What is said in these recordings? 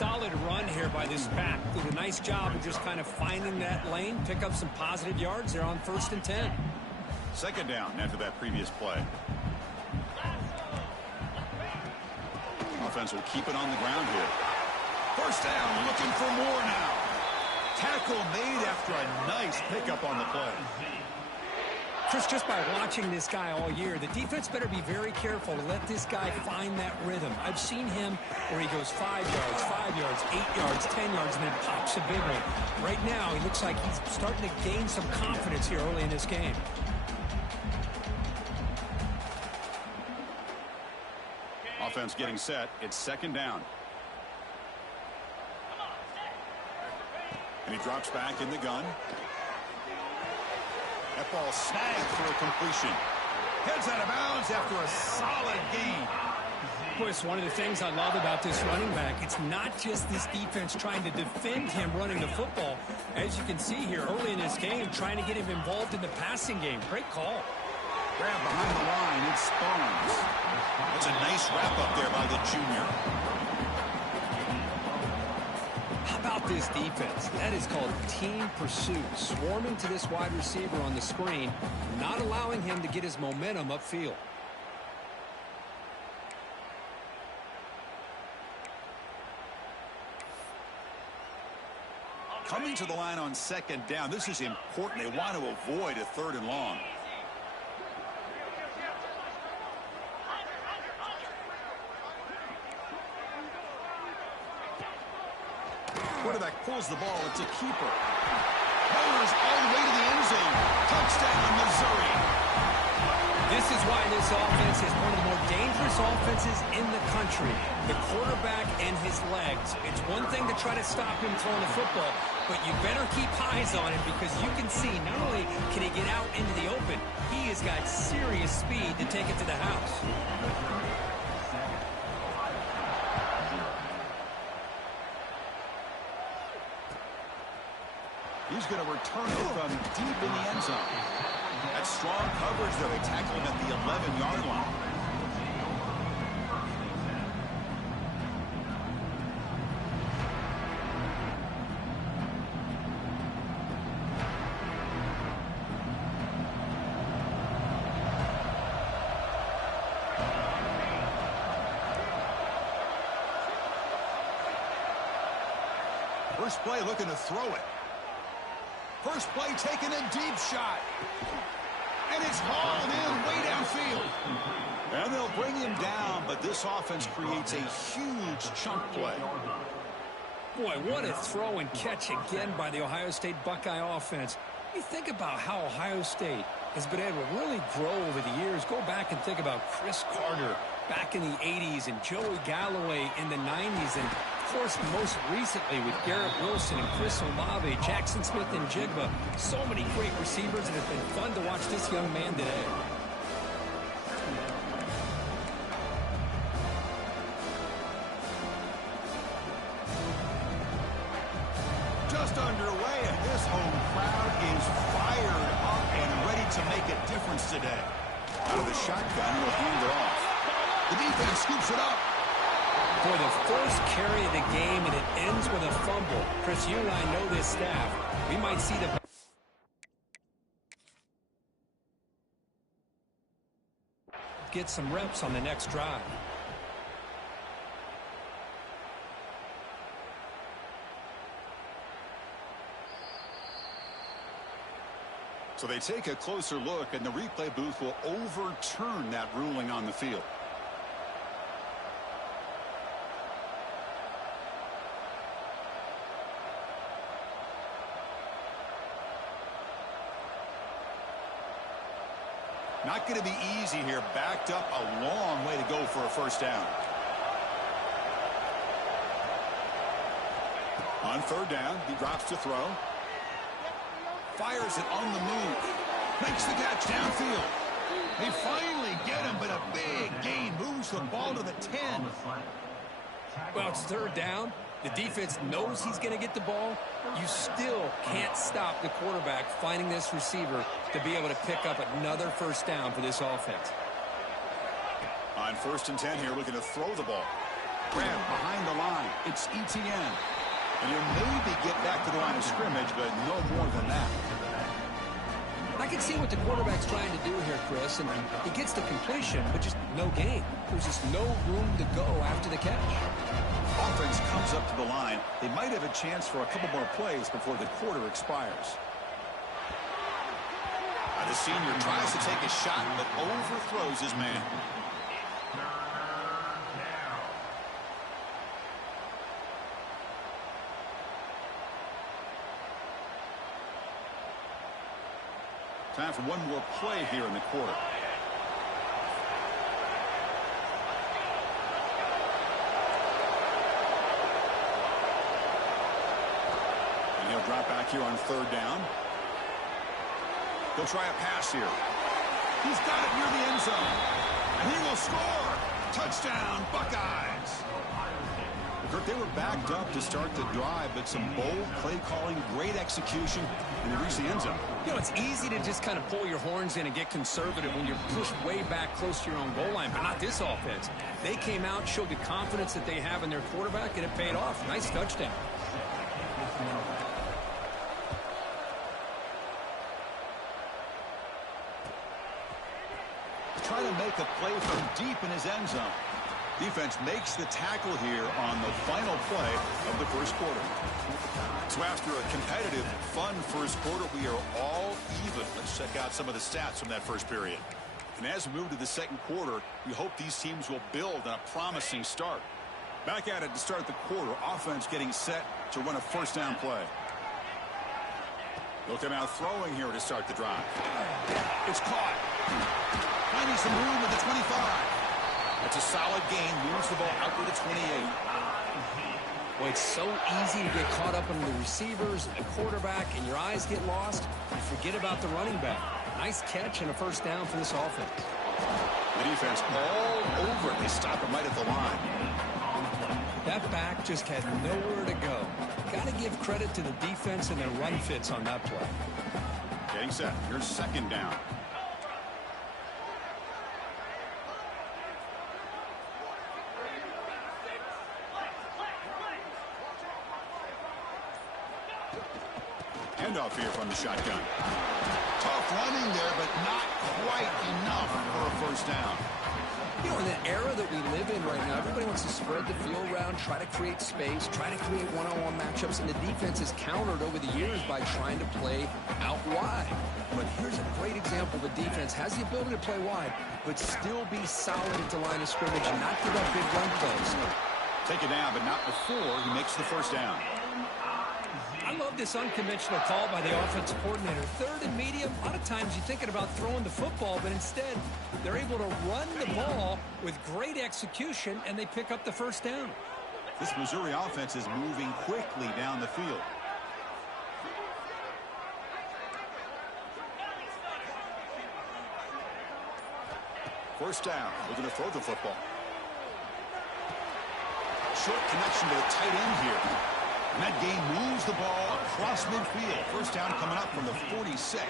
solid run here by this pack. Did a nice job of just kind of finding that lane, pick up some positive yards there on 1st and 10. Second down after that previous play. Offense will keep it on the ground here. First down, looking for more now. Tackle made after a nice pickup on the play. Chris, just by watching this guy all year, the defense better be very careful to let this guy find that rhythm. I've seen him where he goes 5 yards, 8 yards, 10 yards, and then pops a big one. Right now, he looks like he's starting to gain some confidence here early in this game. Offense getting set. It's second down. And he drops back in the gun. That ball snagged for a completion. Heads out of bounds after a solid gain. Boy, it's one of the things I love about this running back. It's not just this defense trying to defend him running the football. As you can see here early in this game, trying to get him involved in the passing game. Great call. Grab behind the line. It's Barnes. That's a nice wrap up there by the junior. How about this defense? That is called team pursuit. Swarming to this wide receiver on the screen, not allowing him to get his momentum upfield. Coming to the line on second down. This is important. They want to avoid a 3rd and long. Quarterback pulls the ball. It's a keeper. Powers all the way to the end zone. Touchdown, Missouri. This is why this offense is one of the more dangerous offenses in the country. The quarterback and his legs. It's one thing to try to stop him throwing the football, but you better keep eyes on him because you can see not only can he get out into the open, he has got serious speed to take it to the house. He's going to return it from deep in the end zone. That's strong coverage there. They tackle him at the 11-yard line. First play looking to throw it. First play taken a deep shot. And it's hauled in way downfield. And they'll bring him down, but this offense creates a huge chunk play. Boy, what a throw and catch again by the Ohio State Buckeye offense. You think about how Ohio State has been able to really grow over the years. Go back and think about Chris Carter back in the 80s and Joey Galloway in the 90s. And, of course, most recently with Garrett Wilson and Chris Olave, Jackson Smith and Jigba. So many great receivers, and it's been fun to watch this young man today. Just underway, and this home crowd is fired up and ready to make a difference today. Out of the shotgun, will hand it off. The defense scoops it up. For the first carry of the game, and it ends with a fumble. Chris, you and I know this staff. We might see the... get some reps on the next drive. So they take a closer look, and the replay booth will overturn that ruling on the field. Not going to be easy here. Backed up a long way to go for a first down. On third down, he drops to throw. Fires it on the move. Makes the catch downfield. They finally get him, but a big gain moves the ball to the 10. Well, it's third down. The defense knows he's going to get the ball. You still can't stop the quarterback finding this receiver to be able to pick up another first down for this offense. On 1st and 10 here, looking to throw the ball. Grab behind the line. It's ETN. And he'll maybe get back to the line of scrimmage, but no more than that. I can see what the quarterback's trying to do here, Chris, and he gets the completion, but just no gain. There's just no room to go after the catch. Offense comes up to the line. They might have a chance for a couple more plays before the quarter expires. The senior tries to take a shot, but overthrows his man. Time for one more play here in the quarter. And he'll drop back here on third down. He'll try a pass here. He's got it near the end zone. And he will score. Touchdown, Buckeyes. Kirk, they were backed up to start the drive, but some bold play calling, great execution, and they reached the end zone. You know, it's easy to just kind of pull your horns in and get conservative when you're pushed way back close to your own goal line, but not this offense. They came out, showed the confidence that they have in their quarterback, and it paid off. Nice touchdown. Trying to make a play from deep in his end zone. Defense makes the tackle here on the final play of the first quarter. So after a competitive, fun first quarter, we are all even. Let's check out some of the stats from that first period. And as we move to the second quarter, we hope these teams will build on a promising start. Back at it to start the quarter, offense getting set to run a first down play. Look at now throwing here to start the drive. It's caught. Finding some room at the 25. It's a solid gain. Moves the ball out to the 28. Well, it's so easy to get caught up on the receivers and the quarterback, and your eyes get lost. You forget about the running back. Nice catch and a first down for this offense. The defense all over it. They stop him right at the line. That back just had nowhere to go. Got to give credit to the defense and their run fits on that play. Getting set. Here's second down. Handoff here from the shotgun. Tough running there, but not quite enough for a first down. You know, in the era that we live in right now, everybody wants to spread the field around, try to create space, try to create one-on-one matchups, and the defense is countered over the years by trying to play out wide. But here's a great example. The defense has the ability to play wide, but still be solid at the line of scrimmage and not give up big run plays. Take it down, but not before he makes the first down. I love this unconventional call by the offensive coordinator. Third and medium, a lot of times you're thinking about throwing the football, but instead they're able to run the ball with great execution, and they pick up the first down. This Missouri offense is moving quickly down the field. First down, looking to throw the football. Short connection to the tight end here. And that game moves the ball across midfield. First down coming up from the 46.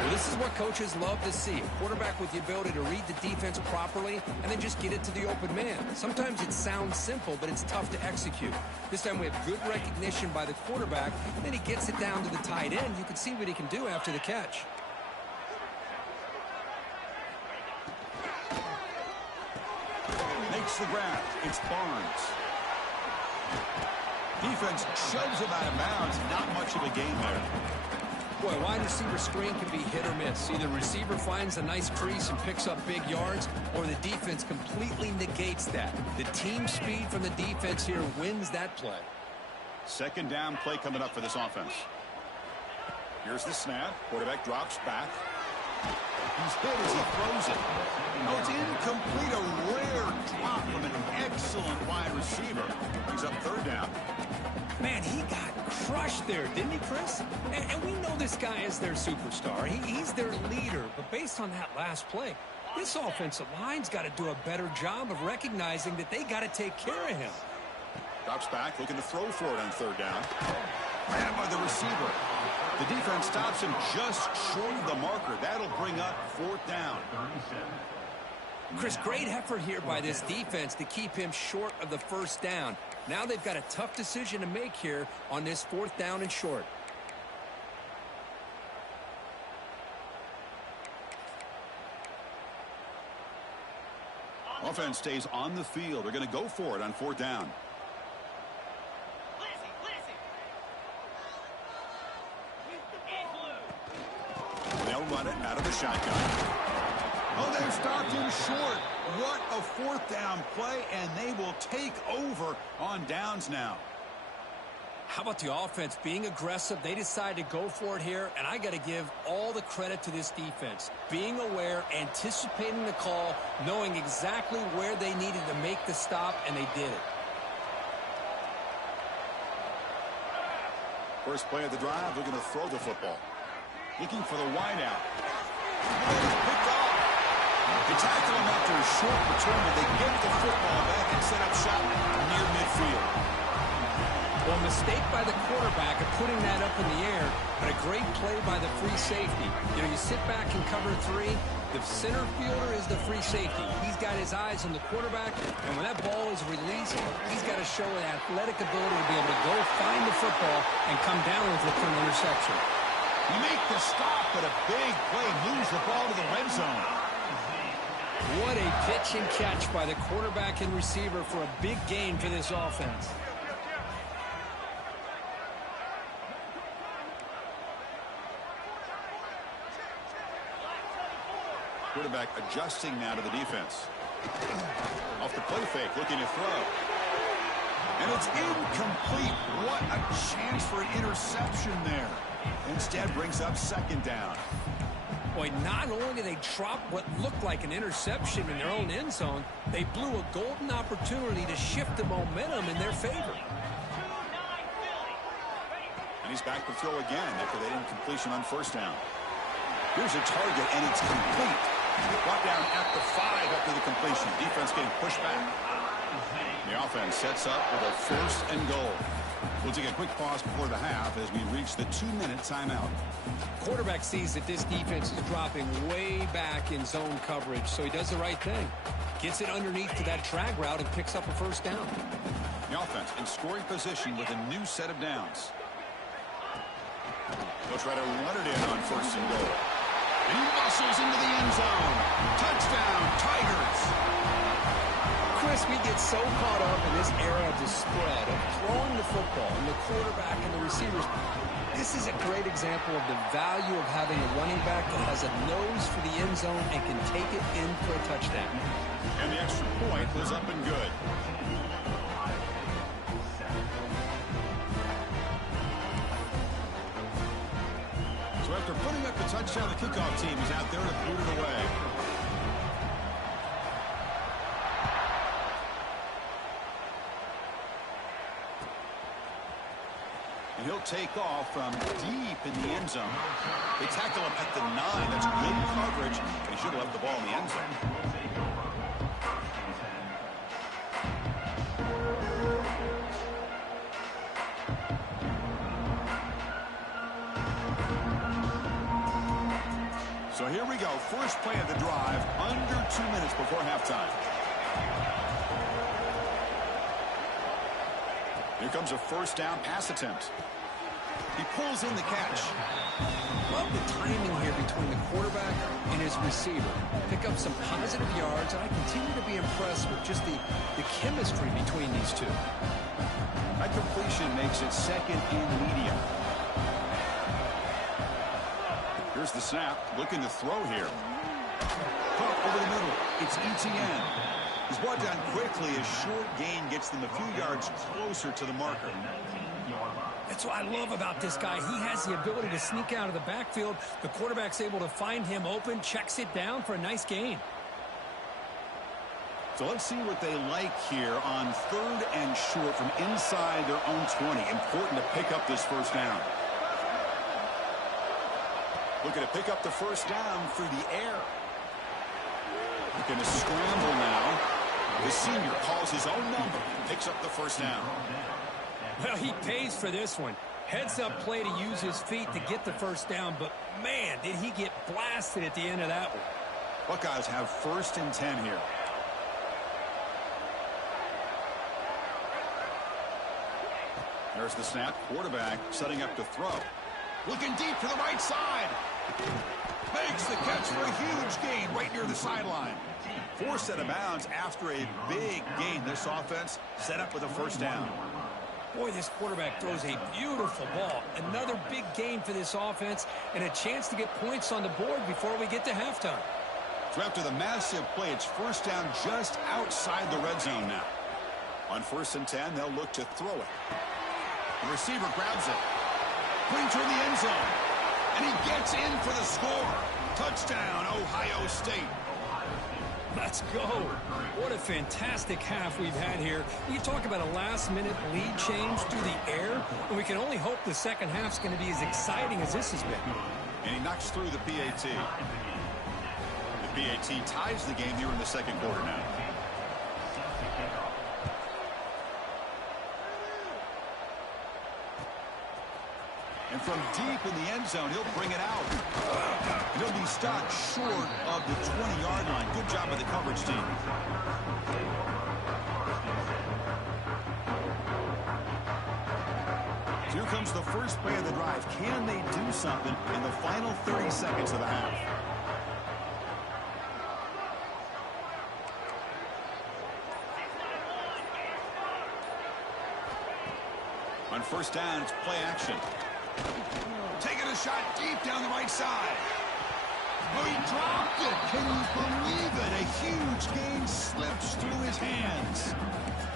Well, this is what coaches love to see. A quarterback with the ability to read the defense properly and then just get it to the open man. Sometimes it sounds simple, but it's tough to execute. This time we have good recognition by the quarterback, and then he gets it down to the tight end. You can see what he can do after the catch. Makes the grab. It's Barnes. Defense shoves him out of bounds. Not much of a gain there. Boy, wide receiver screen can be hit or miss. Either receiver finds a nice crease and picks up big yards, or the defense completely negates that. The team speed from the defense here wins that play. Second down play coming up for this offense. Here's the snap. Quarterback drops back. He's hit as he throws it. Oh, it's incomplete. A rare drop from an excellent wide receiver. Brings up third down. Man, he got crushed there, didn't he, Chris? And we know this guy is their superstar. He's their leader. But based on that last play, this offensive line's got to do a better job of recognizing that they got to take care of him. Drops back, looking to throw for it on third down. Grabbed by the receiver. The defense stops him just short of the marker. That'll bring up fourth down. Chris, great effort here by this defense to keep him short of the first down. Now they've got a tough decision to make here on this 4th down and short. Offense stays on the field. They're going to go for it on 4th down. They'll run it out of the shotgun. Oh, they've stopped him short. What a 4th down play, and they will take over on downs now. How about the offense being aggressive? They decide to go for it here, and I got to give all the credit to this defense. Being aware, anticipating the call, knowing exactly where they needed to make the stop, and they did it. First play of the drive, they're going to throw the football. Looking for the wideout. Picked off. They tackle him after a short return, but they get the football back and set up shop near midfield. Well, mistake by the quarterback of putting that up in the air, but a great play by the free safety. You know, you sit back and cover 3. The center fielder is the free safety. He's got his eyes on the quarterback, and when that ball is released, he's got to show an athletic ability to be able to go find the football and come down with it for an interception. You make the stop, but a big play moves the ball to the red zone. What a pitch and catch by the quarterback and receiver for a big gain for this offense. Quarterback adjusting now to the defense. Off the play fake, looking to throw. And it's incomplete. What a chance for an interception there. Instead brings up 2nd down. Boy, not only did they drop what looked like an interception in their own end zone, they blew a golden opportunity to shift the momentum in their favor. And he's back to throw again after that incompletion on 1st down. Here's a target, and it's complete. Brought down at the 5 after the completion. Defense getting pushed back. The offense sets up with a 1st and goal. We'll take a quick pause before the half as we reach the 2-minute timeout. Quarterback sees that this defense is dropping way back in zone coverage, so he does the right thing. Gets it underneath to that drag route and picks up a 1st down. The offense in scoring position with a new set of downs. They'll try to run it in on 1st and goal. And he muscles into the end zone. Touchdown, Tigers. Chris, we get so caught up in this era of the spread, of throwing the football, and the quarterback and the receivers. This is a great example of the value of having a running back that has a nose for the end zone and can take it in for a touchdown. And the extra point was up and good. So after putting up the touchdown, the kickoff team is out there to boot it away. And he'll take off from deep in the end zone. They tackle him at the 9. That's good coverage. He should have left the ball in the end zone. So here we go. First play of the drive, under 2 minutes before halftime. Here comes a 1st down pass attempt. He pulls in the catch. Love the timing here between the quarterback and his receiver. Pick up some positive yards, and I continue to be impressed with just the chemistry between these two. That completion makes it 2nd and medium. Here's the snap, looking to throw here. Pump over the middle. It's ETN. He's brought down quickly. A short gain gets them a few yards closer to the marker. That's what I love about this guy. He has the ability to sneak out of the backfield. The quarterback's able to find him open, checks it down for a nice gain. So let's see what they like here on 3rd and short from inside their own 20. Important to pick up this 1st down. Looking to pick up the 1st down through the air. Looking to scramble now. The senior calls his own number and picks up the 1st down. Well, he pays for this one. Heads-up play to use his feet to get the 1st down, but, man, did he get blasted at the end of that one. Buckeyes have 1st and 10 here. There's the snap. Quarterback setting up to throw. Looking deep to the right side. Makes the catch for a huge gain right near the sideline. Forced out of bounds after a big gain. This offense set up with a first down. Boy, this quarterback throws a beautiful ball. Another big gain for this offense and a chance to get points on the board before we get to halftime. So after the massive play, it's first down just outside the red zone now. On 1st and 10, they'll look to throw it. The receiver grabs it. Brings her in the end zone. And he gets in for the score. Touchdown, Ohio State. Let's go. What a fantastic half we've had here. You talk about a last-minute lead change through the air, and we can only hope the second half's going to be as exciting as this has been. And he knocks through the PAT. The PAT ties the game here in the second quarter now. And from deep in the end zone, he'll bring it out. And he'll be stopped short of the 20-yard line. Good job by the coverage team. Here comes the first play of the drive. Can they do something in the final 30 seconds of the half? On first down, it's play action. Taking a shot deep down the right side. Oh, he dropped it. Can you believe it? A huge gain slips through his hands.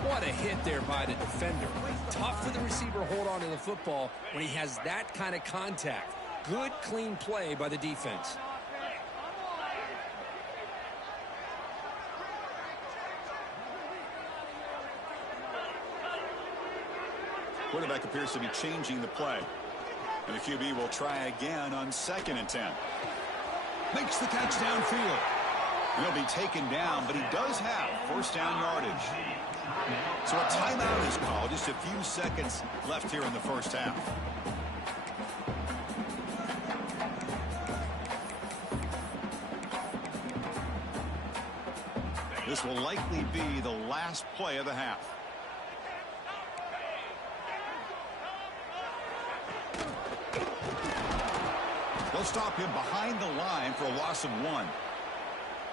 What a hit there by the defender. Tough for the receiver to hold on to the football when he has that kind of contact. Good, clean play by the defense. Quarterback appears to be changing the play. And the QB will try again on 2nd and 10. Makes the catch downfield. He'll be taken down, but he does have first down yardage. So a timeout is called. Just a few seconds left here in the first half. This will likely be the last play of the half. They'll stop him behind the line for a loss of 1.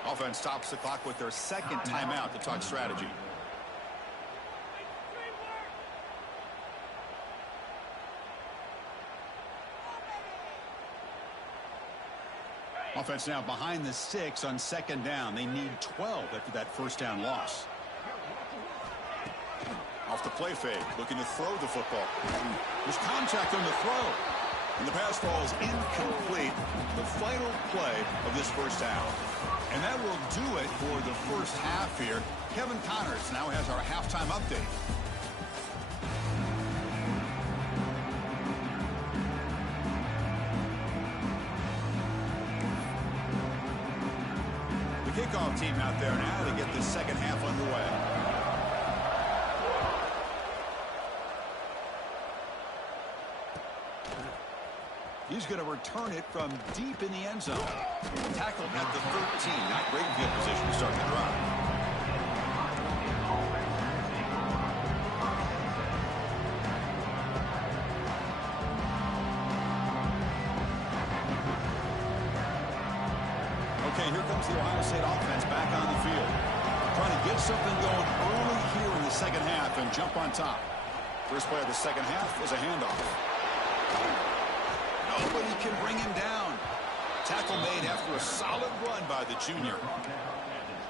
Offense stops the clock with their second timeout to talk strategy. Offense now behind the 6 on 2nd down. They need 12 after that first down loss. Off the play fake, looking to throw the football. There's contact on the throw. And the pass falls incomplete. The final play of this first half. And that will do it for the first half here. Kevin Connors now has our halftime update. The kickoff team out there now to get the second half underway. He's going to return it from deep in the end zone. Tackled at the 13. Not great field position to start the drive. Okay, here comes the Ohio State offense back on the field. Trying to get something going early here in the second half and jump on top. First play of the second half is a handoff. Nobody can bring him down. Tackle made after a solid run by the junior.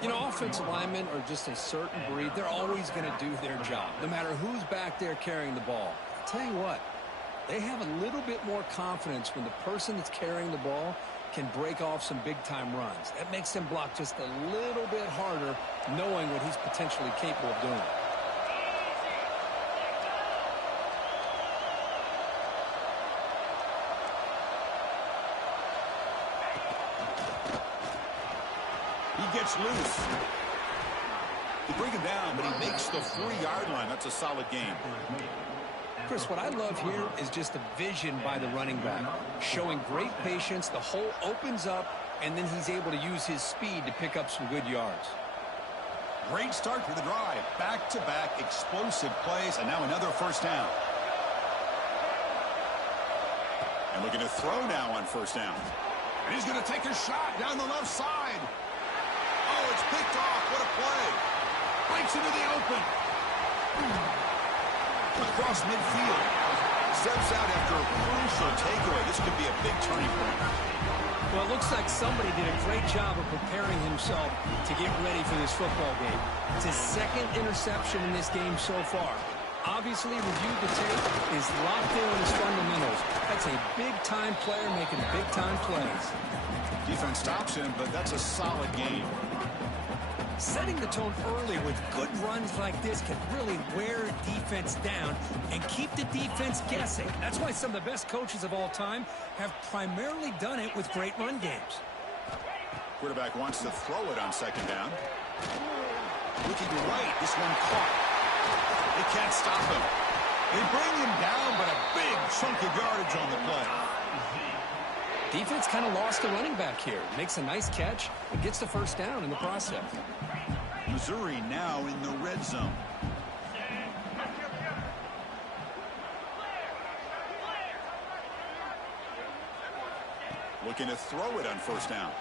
You know, offensive linemen are just a certain breed. They're always going to do their job, no matter who's back there carrying the ball. I'll tell you what, they have a little bit more confidence when the person that's carrying the ball can break off some big-time runs. That makes them block just a little bit harder, knowing what he's potentially capable of doing. He gets loose. They bring him down, but he makes the 3-yard line. That's a solid gain. Chris, what I love here is just the vision by the running back. Showing great patience, the hole opens up, and then he's able to use his speed to pick up some good yards. Great start for the drive. Back-to-back explosive plays, and now another first down. And looking to throw now on first down. And he's going to take a shot down the left side. Oh, it's picked off. What a play. Breaks into the open. Across midfield. Steps out after a crucial takeaway. This could be a big turning point. Well, it looks like somebody did a great job of preparing himself to get ready for this football game. It's his second interception in this game so far. Obviously reviewed the tape, is locked in on his fundamentals. That's a big-time player making big-time plays. Defense stops him, but that's a solid game. Setting the tone early with good runs like this can really wear defense down and keep the defense guessing. That's why some of the best coaches of all time have primarily done it with great run games. Quarterback wants to throw it on second down. Looking to right, this one caught. They can't stop him. They bring him down, but a big chunk of yardage on the play. Defense kind of lost the running back here. Makes a nice catch and gets the first down in the process. Missouri now in the red zone. Looking to throw it on first down.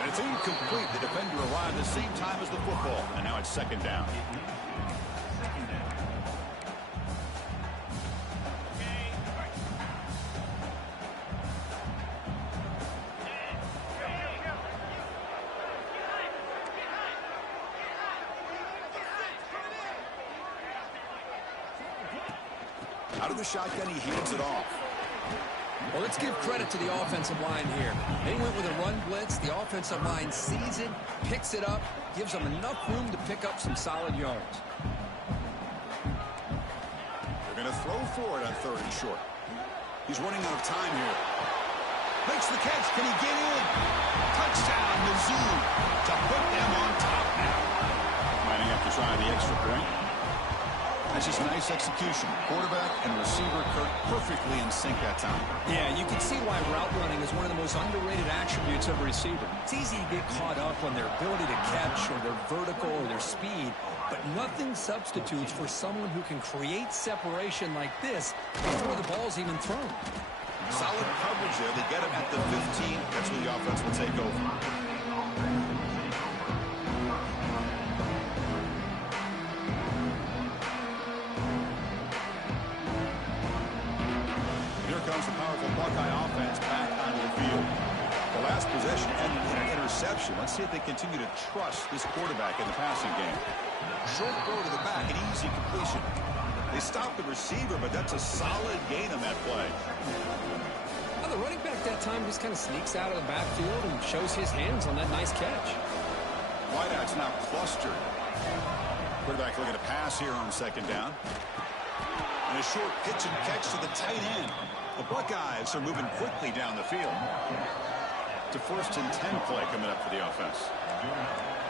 And it's incomplete. The defender arrived at the same time as the football. And now it's second down. Out of the shotgun, he hands it off. Well, let's give credit to the offensive line here. They went with a run blitz. The offensive line sees it, picks it up, gives them enough room to pick up some solid yards. They're going to throw for it on third and short. He's running out of time here. Makes the catch. Can he get in? Touchdown, Mizzou, to put them on top now. Might have to try the extra point. That's just nice execution. Quarterback and receiver perfectly in sync that time. Yeah, you can see why route running is one of the most underrated attributes of a receiver. It's easy to get caught up on their ability to catch or their vertical or their speed, but nothing substitutes for someone who can create separation like this before the ball's even thrown. Solid coverage there. They get him at the 15. That's where the offense will take over. Comes the powerful Buckeye offense back onto the field. The last possession ended in an interception. Let's see if they continue to trust this quarterback in the passing game. Short throw to the back, an easy completion. They stopped the receiver, but that's a solid gain on that play. Well, the running back that time just kind of sneaks out of the backfield and shows his hands on that nice catch. Wideout's now clustered. Quarterback looking to pass here on second down. And a short pitch and catch to the tight end. The Buckeyes are moving quickly down the field. To first and 10 play coming up for the offense.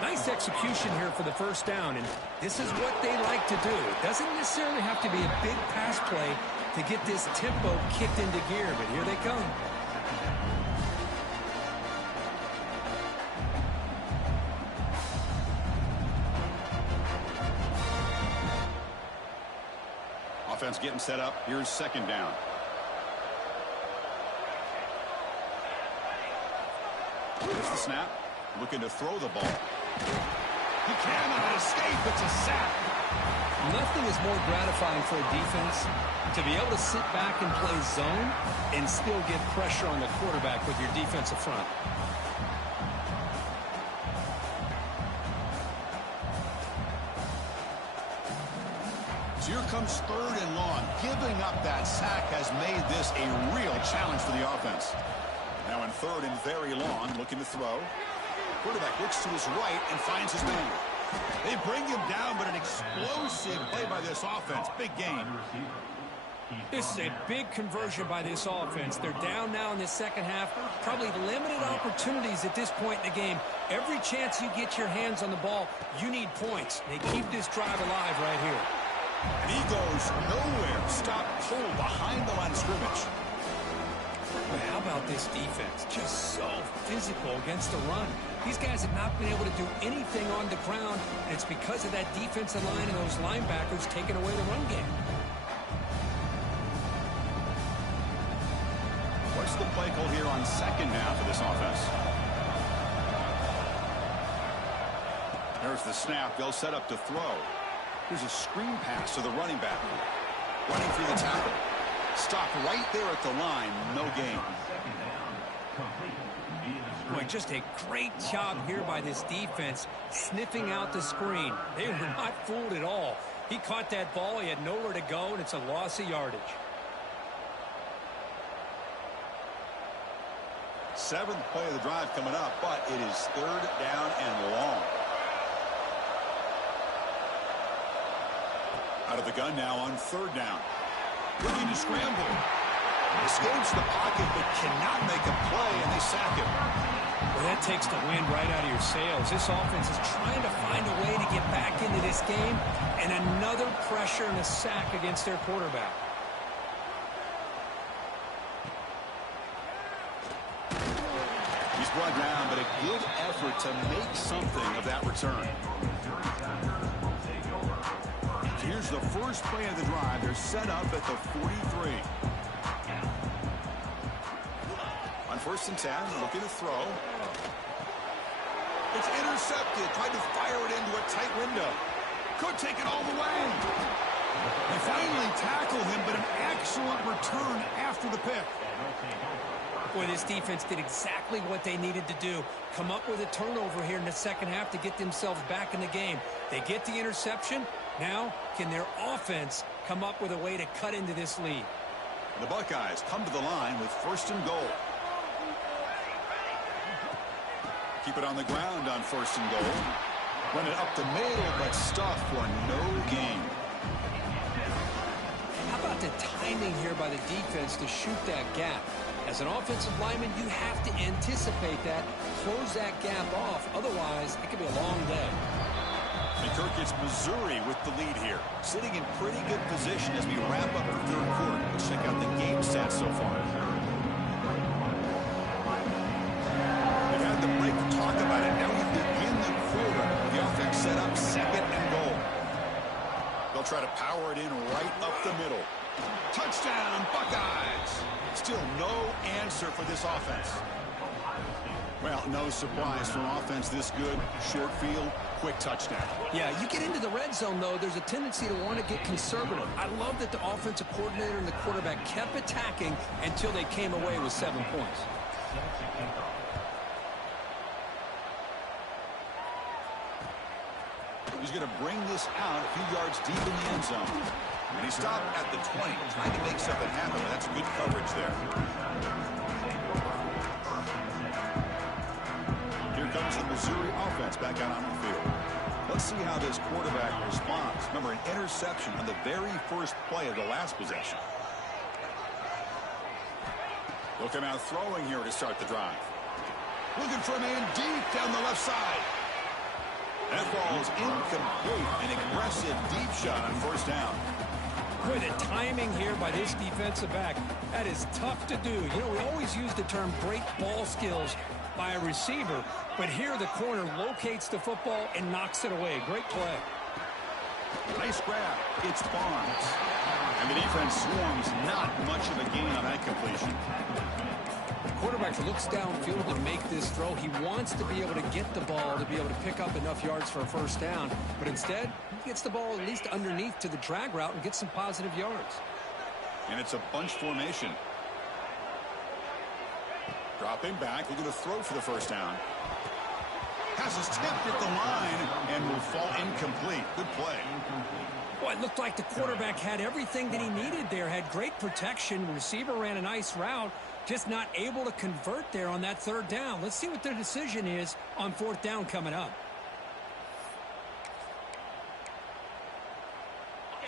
Nice execution here for the first down, and this is what they like to do. It doesn't necessarily have to be a big pass play to get this tempo kicked into gear, but here they come. Offense getting set up. Here's second down. Here's the snap. Looking to throw the ball. He cannot escape. It's a sack. Nothing is more gratifying for a defense to be able to sit back and play zone and still get pressure on the quarterback with your defensive front. So here comes third and long. Giving up that sack has made this a real challenge for the offense. Now in third and very long, looking to throw. Quarterback looks to his right and finds his man. They bring him down, but an explosive play by this offense. Big game. This is a big conversion by this offense. They're down now in the second half. Probably limited opportunities at this point in the game. Every chance you get your hands on the ball, you need points. They keep this drive alive right here. And he goes nowhere. Stop pull behind the line of scrimmage. But how about this defense? Just so physical against the run. These guys have not been able to do anything on the ground, and it's because of that defensive line and those linebackers taking away the run game. What's the play call here on second down for this offense? There's the snap. They'll set up to throw. Here's a screen pass to the running back. Running through the tackle. Stop right there at the line. No gain. Boy, just a great job here by this defense, sniffing out the screen. They were not fooled at all. He caught that ball. He had nowhere to go, and it's a loss of yardage. Seventh play of the drive coming up, but it is third down and long. Out of the gun now on third down. Looking to scramble. Escapes the pocket, but cannot make a play, and they sack him. Well, that takes the wind right out of your sails. This offense is trying to find a way to get back into this game, and another pressure and a sack against their quarterback. He's brought down, but a good effort to make something of that return. So here's the first play of the drive. They're set up at the 43. On 1st and 10, looking to throw. It's intercepted. Tried to fire it into a tight window. Could take it all the way. They finally tackle him, but an excellent return after the pick. Boy, this defense did exactly what they needed to do. Come up with a turnover here in the second half to get themselves back in the game. They get the interception. Now, can their offense come up with a way to cut into this lead? The Buckeyes come to the line with 1st and goal. Keep it on the ground on 1st and goal. Run it up the middle, but stuffed for no gain. How about the timing here by the defense to shoot that gap? As an offensive lineman, you have to anticipate that, close that gap off. Otherwise, it could be a long day. And Kirk gets Missouri with the lead here. Sitting in pretty good position as we wrap up the third quarter. Let's check out the game stats so far. They've had the break to talk about it. Now we begin the quarter. The offense set up 2nd and goal. They'll try to power it in right up the middle. Touchdown, Buckeyes! Still no answer for this offense. Well, no surprise for an offense this good. Short field, quick touchdown. Yeah, you get into the red zone, though, there's a tendency to want to get conservative. I love that the offensive coordinator and the quarterback kept attacking until they came away with 7 points. He's going to bring this out a few yards deep in the end zone. And he stopped at the 20, trying to make something happen, but that's good coverage there. Here comes the Missouri offense back out on the field. Let's see how this quarterback responds. Remember, an interception on the very first play of the last possession. They'll come out throwing here to start the drive. Looking for a man deep down the left side. That ball is incomplete. An aggressive deep shot on 1st down. Boy, the timing here by this defensive back, that is tough to do. You know, we always use the term great ball skills by a receiver, but here the corner locates the football and knocks it away. Great play. Nice grab. It's Barnes. And the defense swarms. Not much of a gain on that completion. The quarterback looks downfield to make this throw. He wants to be able to get the ball to be able to pick up enough yards for a 1st down, but instead, he gets the ball at least underneath to the drag route and gets some positive yards. And it's a bunch formation. Dropping back, looking to throw for the 1st down. Pass is tipped at the line and will fall incomplete. Good play. Well, it looked like the quarterback had everything that he needed there. Had great protection. Receiver ran a nice route. Just not able to convert there on that 3rd down. Let's see what their decision is on 4th down coming up.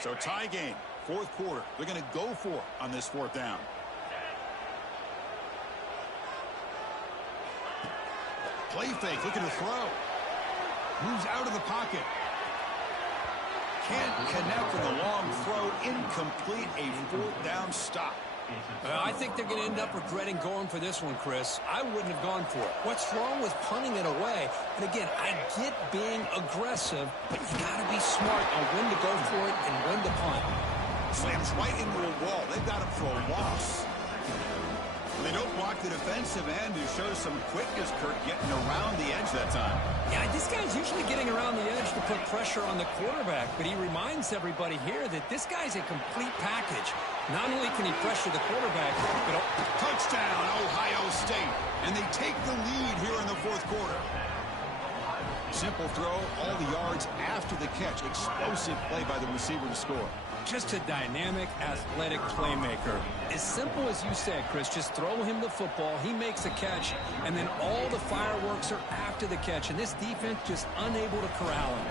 So tie game, 4th quarter. They're going to go for it on this 4th down. Play fake, looking to throw. Moves out of the pocket. Can't connect with a long throw. Incomplete, a 4th down stop. I think they're going to end up regretting going for this one, Chris. I wouldn't have gone for it. What's wrong with punting it away? And again, I get being aggressive, but you got to be smart on when to go for it and when to punt. Slams right into a wall. They've got him for a loss. They don't block the defensive end, who shows some quickness, Kurt, getting around the edge that time. Yeah, this guy's usually getting around the edge to put pressure on the quarterback, but he reminds everybody here that this guy's a complete package. Not only can he pressure the quarterback, but... Touchdown, Ohio State. And they take the lead here in the fourth quarter. Simple throw, all the yards after the catch. Explosive play by the receiver to score. Just a dynamic, athletic playmaker. As simple as you said, Chris, just throw him the football, he makes a catch, and then all the fireworks are after the catch, and this defense just unable to corral him.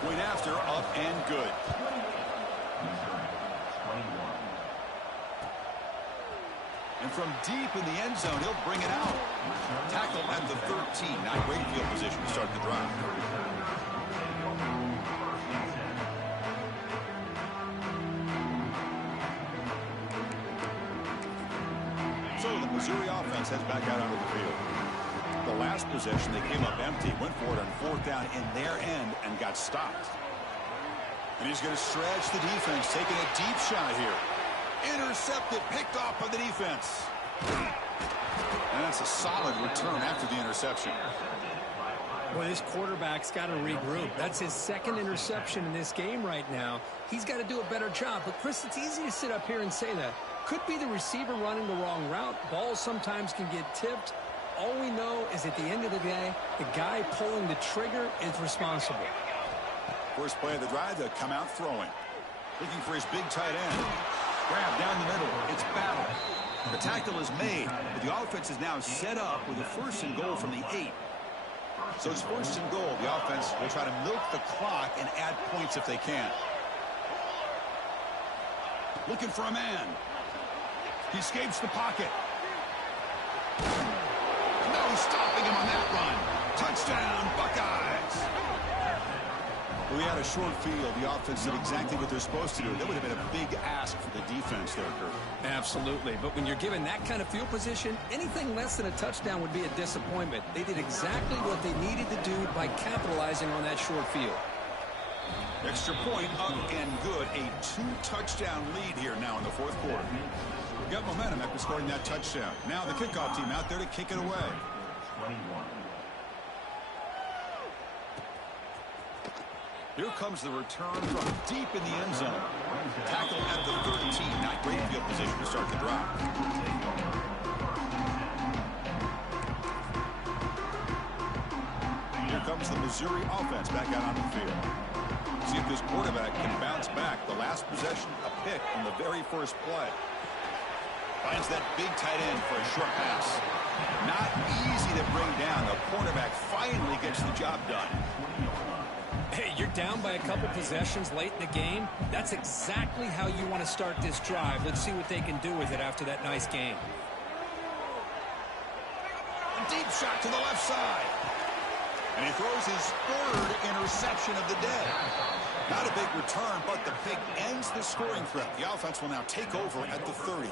Point after, up and good. And from deep in the end zone, he'll bring it out. Tackle at the 13. Not great field position to start the drive. So the Missouri offense heads back out onto the field. The last possession, they came up empty, went for it on fourth down in their end and got stopped. And he's going to stretch the defense, taking a deep shot here. Intercepted, picked off by the defense. And that's a solid return after the interception. Boy, this quarterback's got to regroup. That's his second interception in this game right now. He's got to do a better job. But, Chris, it's easy to sit up here and say that. Could be the receiver running the wrong route. Balls sometimes can get tipped. All we know is at the end of the day, the guy pulling the trigger is responsible. First play of the drive, they'll come out throwing. Looking for his big tight end. Grab down the middle. It's battle. The tackle is made, but the offense is now set up with a first and goal from the 8. So it's first and goal. The offense will try to milk the clock and add points if they can. Looking for a man. He escapes the pocket. No stopping him on that run. Touchdown, Buckeyes. We had a short field. The offense did exactly what they're supposed to do. That would have been a big ask for the defense there, Kurt. Absolutely. But when you're given that kind of field position, anything less than a touchdown would be a disappointment. They did exactly what they needed to do by capitalizing on that short field. Extra point up and good. A 2-touchdown lead here now in the fourth quarter. Got momentum after scoring that touchdown. Now the kickoff team out there to kick it away. Here comes the return from deep in the end zone. Tackle at the 13. Not great field position to start the drive. Here comes the Missouri offense back out on the field. See if this quarterback can bounce back. The last possession, a pick on the very first play. Finds that big tight end for a short pass. Not easy to bring down. The quarterback finally gets the job done. Hey, you're down by a couple possessions late in the game. That's exactly how you want to start this drive. Let's see what they can do with it after that nice game. A deep shot to the left side. And he throws his third interception of the day. Not a big return, but the pick ends the scoring threat. The offense will now take over at the 30.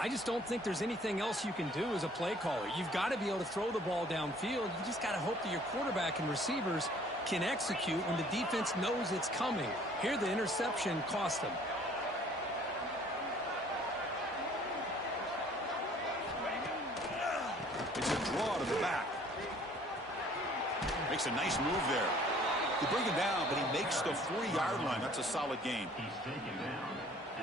I just don't think there's anything else you can do as a play caller. You've got to be able to throw the ball downfield. You just got to hope that your quarterback and receivers can execute when the defense knows it's coming. Here, the interception cost them. It's a draw to the back. Makes a nice move there. They bring him down, but he makes the 40-yard line. That's a solid gain.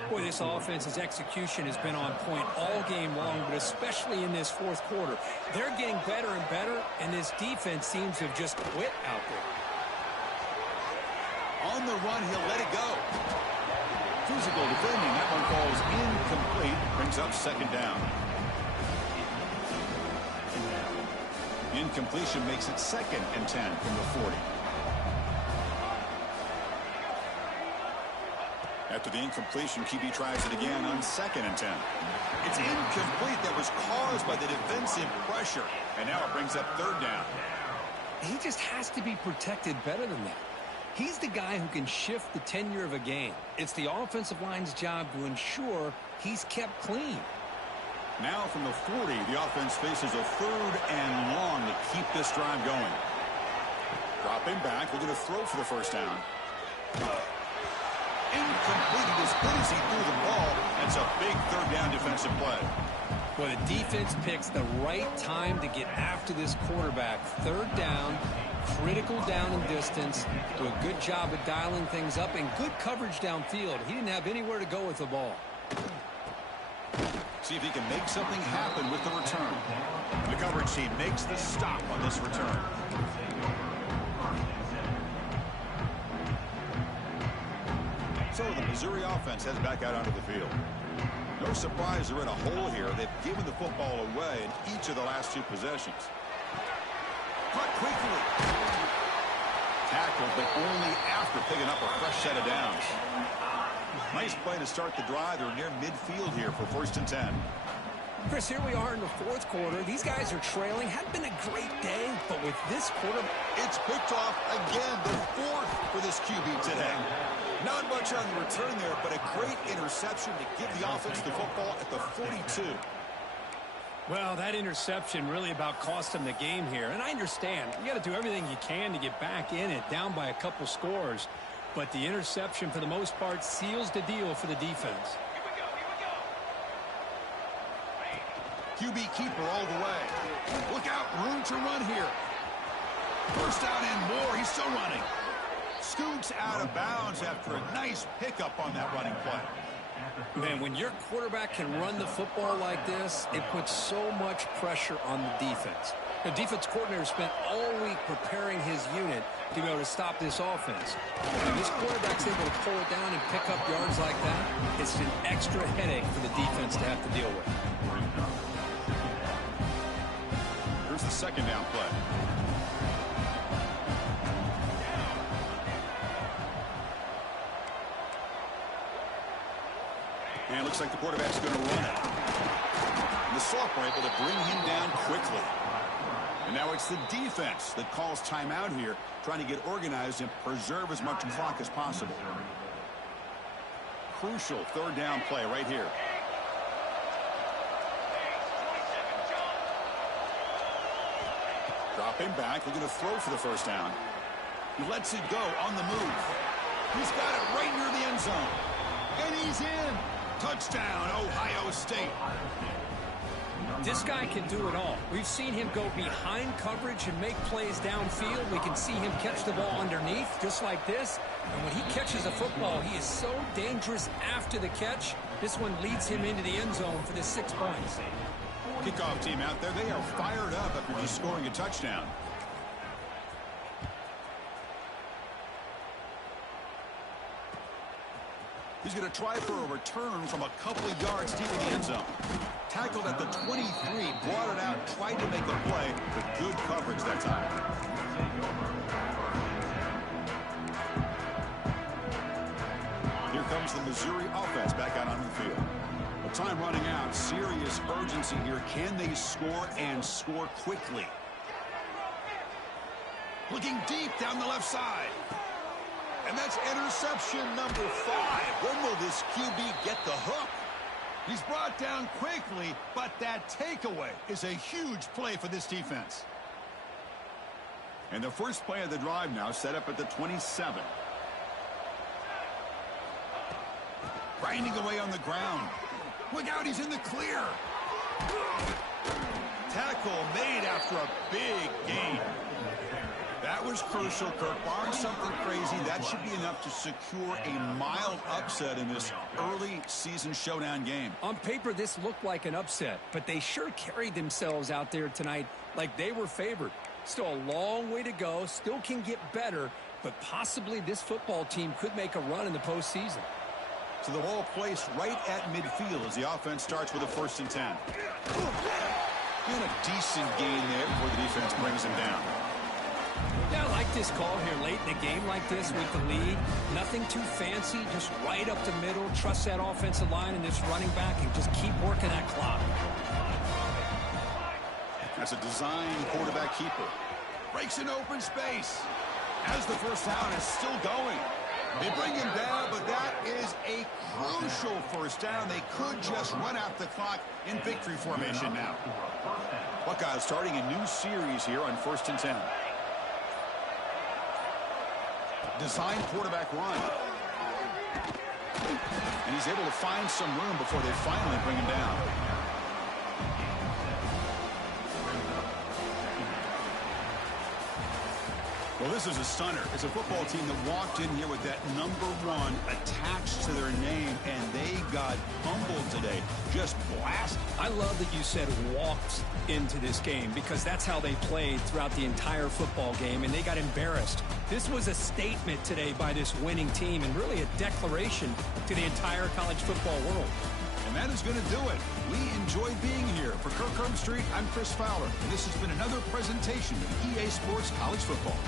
Boy, this offense's execution has been on point all game long, but especially in this fourth quarter. They're getting better and better, and this defense seems to have just quit out there. On the run, he'll let it go. Physical defending. That one falls incomplete. Brings up second down. Incompletion makes it 2nd and 10 from the 40. After the incompletion, QB tries it again on 2nd and 10. It's incomplete. That was caused by the defensive pressure. And now it brings up 3rd down. He just has to be protected better than that. He's the guy who can shift the tenure of a game. It's the offensive line's job to ensure he's kept clean. Now from the 40, the offense faces a 3rd and long to keep this drive going. Dropping back, looking to throw for the first down. Incomplete as good as he threw the ball, That's a big third down defensive play. Well, the defense picks the right time to get after this quarterback. Third down, critical down and distance. Do a good job of dialing things up and good coverage downfield. He didn't have anywhere to go with the ball. See if he can make something happen with the return. The coverage team makes the stop on this return. So the Missouri offense heads back out onto the field. No surprise they're in a hole here. They've given the football away in each of the last two possessions. Caught quickly. Tackled, but only after picking up a fresh set of downs. Nice play to start the drive. They're near midfield here for 1st and 10. Chris, here we are in the fourth quarter. These guys are trailing. Hadn't been a great day, but with this quarter, it's picked off again. The fourth for this QB today. Not much on the return there, but a great interception to give the offense the football at the 42. Well, that interception really about cost them the game here. And I understand. You got to do everything you can to get back in it, down by a couple scores. But the interception, for the most part, seals the deal for the defense. QB keeper all the way. Look out, room to run here. First down and more. He's still running. Scoots out of bounds after a nice pickup on that running play. Man, when your quarterback can run the football like this, it puts so much pressure on the defense. The defense coordinator spent all week preparing his unit to be able to stop this offense. When this quarterback's able to pull it down and pick up yards like that, it's an extra headache for the defense to have to deal with. Here's the second down play. And it looks like the quarterback's going to run it. And the sophomore able to bring him down quickly. And now it's the defense that calls timeout here, trying to get organized and preserve as much clock as possible. Crucial third down play right here. Drop him back. They're going to throw for the first down. He lets it go on the move. He's got it right near the end zone. And he's in. Touchdown, Ohio State. This guy can do it all. We've seen him go behind coverage and make plays downfield. We can see him catch the ball underneath, just like this. And when he catches a football, he is so dangerous after the catch. This one leads him into the end zone for the 6 points. Kickoff team out there, they are fired up after just scoring a touchdown. He's going to try for a return from a couple of yards deep in the end zone. Tackled at the 23, brought it out, tried to make a play, but good coverage that time. Here comes the Missouri offense back out on the field. With time running out, serious urgency here. Can they score and score quickly? Looking deep down the left side. And that's interception number 5. When will this QB get the hook? He's brought down quickly, but that takeaway is a huge play for this defense. And the first play of the drive now set up at the 27. Grinding away on the ground. Look out, he's in the clear. Tackle made after a big gain. That was crucial, Kirk. Barring something crazy, that should be enough to secure a mild upset in this early season showdown game. On paper, this looked like an upset, but they sure carried themselves out there tonight like they were favored. Still a long way to go, still can get better, but possibly this football team could make a run in the postseason. So the ball placed right at midfield as the offense starts with a 1st and 10. And a decent gain there before the defense brings him down. Yeah, I like this call here late in the game like this with the lead. Nothing too fancy, just right up the middle. Trust that offensive line and this running back and just keep working that clock. That's a design quarterback keeper. Breaks an open space. As the first down is still going. They bring him down, but that is a crucial first down. They could just run out the clock in victory formation now. Buckeyes starting a new series here on 1st and 10. Design quarterback run. And he's able to find some room before they finally bring him down. Well, this is a stunner. It's a football team that walked in here with that number 1 attached to their name, and they got humbled today. Just blast. I love that you said walked into this game because that's how they played throughout the entire football game, and they got embarrassed. This was a statement today by this winning team and really a declaration to the entire college football world. And that is going to do it. We enjoyed being here. For Kirk Herbstreit, I'm Chris Fowler, and this has been another presentation of EA Sports College Football.